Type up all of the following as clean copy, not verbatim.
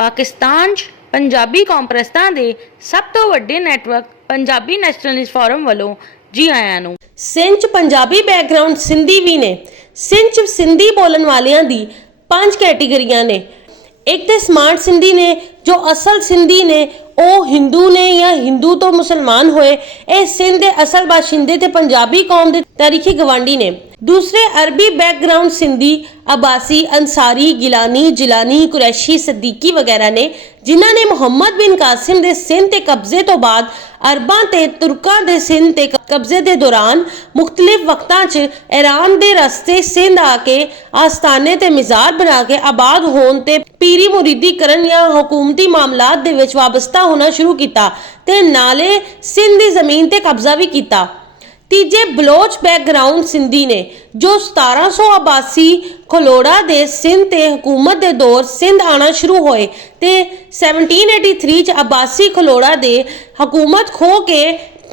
पाकिस्तान 'ਚ पंजाबी कॉन्फ्रेंसां दे सब तो वड्डे नैटवर्क पंजाबी नैशनलिस्ट फोरम वालों जी आयां नूं। सिंध 'ਚ पंजाबी बैकग्राउंड सिंधी भी ने। सिंध 'ਚ सिंधी बोलन वालियां दी 5 कैटेगरियां ने। एक तो स्मार्ट सिंधी ने जो असल सिंधी ने ਉਹ ਹਿੰਦੂ ਨੇ ਜਾਂ ਹਿੰਦੂ ਤੋਂ ਮੁਸਲਮਾਨ ਹੋਏ। ਇਹ ਸਿੰਧ ਦੇ ਅਸਲ ਬਾਸ਼ਿੰਦੇ ਤੇ ਪੰਜਾਬੀ ਕੌਮ ਦੇ ਤਾਰੀਖੀ ਗਵਾਂਢੀ ਨੇ। दूसरे अरबी बैकग्राउंड सिंधी अब्बासी अंसारी गिलानी जिलानी कुरैशी सद्दीकी वगैरह ने जिन्हां ने मुहम्मद बिन कासिम दे सिंध ते कब्जे तो बाद अरबां ते तुर्कां दे सिंध ते कब्जे दे दौरान मुख्तलिफ वक्तां च ईरान दे रस्ते सिंध आके आस्थाने ते मिज़ार बना के आबाद होण ते पीरी मुरीदी करन या हुकूमती मामलात दे विच वाबस्ता होना शुरू कीता ते नाले सिंध दी ज़मीन ते कब्जा भी कीता। तीजे बलोच बैकग्राउंड सिंधी ने जो 1782 खलोड़ा दे सिंध ते हुकूमत दे दौर सिंध आना शुरू होए ते 1783 च अब्बासी खलोड़ा दे हुकूमत खो के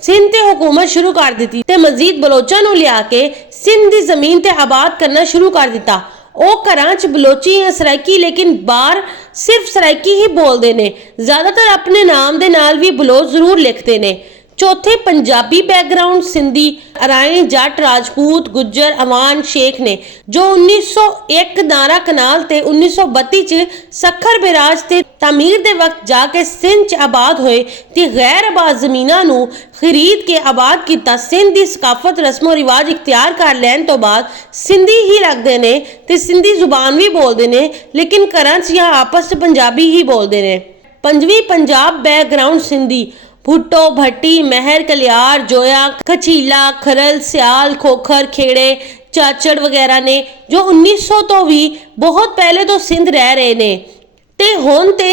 सिंध ते हुकूमत शुरू कर दी ते मजीद बलोचां नूं लिया के सिंध दी जमीन ते आबाद करना शुरू कर दिता। ਉਹ ਘਰਾਂ 'ਚ ਬਲੋਚੀ ਜਾਂ ਸਰਾਇਕੀ ਲੇਕਿਨ ਬਾਹਰ ਸਿਰਫ ਸਰਾਇਕੀ ਹੀ ਬੋਲਦੇ ਨੇ। ਜ਼ਿਆਦਾਤਰ ਆਪਣੇ ਨਾਮ ਦੇ ਨਾਲ ਵੀ ਬਲੋਚ ਜ਼ਰੂਰ ਲਿਖਦੇ ਨੇ। चौथे पंजाबी बैकग्राउंड सिंधी अराई जट राजपूत गुज्जर अवान शेख ने जो 1901 नारा कनाल ते 1932 च सखर बिराज ते तामीर दे वक्त जाके सिंध च आबाद होए ते गैर आबाद जमीनां नूं खरीद के आबाद किता। सिंध दी सकाफत रस्मो रिवाज इख्तियार कर लैण तो बाद सिंधी ही लगदे ने ते सिंधी जुबान भी बोलदे ने लेकिन घरां च या आपस च पंजाबी ही बोलदे ने। पंजवीं पंजाब बैकग्राउंड सिंधी भुट्टो भट्टी महर कलियार जोया खचीला खरल सियाल खोखर खेड़े चाचड़ वगैरह ने जो 1900 तो भी बहुत पहले तो सिंध रह रहे ने ते हुण ते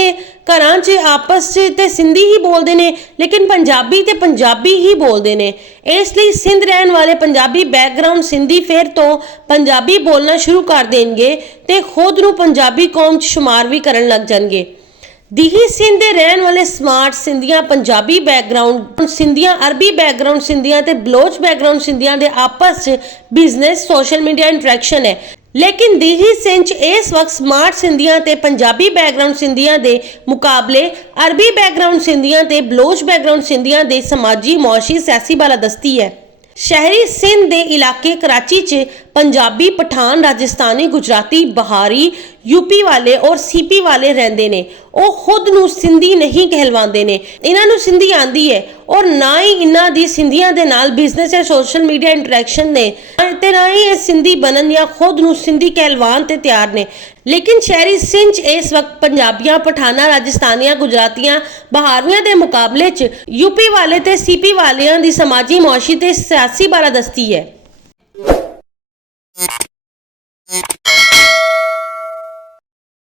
घरां च आपस च ते सिंधी ही बोलदे ने लेकिन पंजाबी ते पंजाबी ही बोलदे ने। इसलिए सिंध रहन वाले पंजाबी बैकग्राउंड सिंधी फिर तो पंजाबी बोलना शुरू कर देंगे ते खुद नूं पंजाबी कौम च शुमार भी करन लग जाणगे। दिही सिंध दे रहन वाले स्मार्ट सिंधियां पंजाबी बैकग्राउंड सिंधियां अरबी बैकग्राउंड सिंधियां ते बलोच बैकग्राउंड सिंधियां दे आपस च बिजनेस सोशल मीडिया इंटरैक्शन है लेकिन दिही सिंध च इस वक्त स्मार्ट सिंधियां ते पंजाबी बैकग्राउंड सिंधियां दे मुकाबले अरबी बैकग्राउंड सिंधियां ते बलोच बैकग्राउंड सिंधियां दे समाजी मुआशी सियासी बालादस्ती है। शहरी सिंध दे इलाके कराची च पंजाबी पठान राजस्थानी गुजराती बहारी यूपी वाले और सीपी वाले रहंदे ने। ਉਹ खुद ਨੂੰ ਸਿੰਧੀ ਨਹੀਂ ਕਹਿਲਵਾਉਂਦੇ ਨੇ। ਇਹਨਾਂ ਨੂੰ ਸਿੰਧੀ ਆਂਦੀ ਹੈ ਔਰ ਨਾ ਹੀ ਇਹਨਾਂ ਦੀ ਸਿੰਧੀਆਂ ਦੇ ਨਾਲ ਬਿਜ਼ਨਸ ਜਾਂ ਸੋਸ਼ਲ ਮੀਡੀਆ ਇੰਟਰੈਕਸ਼ਨ ਨੇ ਤੇ ਨਾ ਹੀ ਇਹ ਸਿੰਧੀ ਬਣਨ ਜਾਂ ਖੁਦ ਨੂੰ ਸਿੰਧੀ ਕਹਿਲਵਾਉਣ ਤੇ ਤਿਆਰ ਨੇ। लेकिन शहरी सिंध इस वक्त पंजाबियां पठाना राजस्थानियां गुजरातियां बहारियां के मुकाबले च यूपी वाले ते सीपी वालियां दी समाजी मुआशी ते सियासी बालादस्ती है।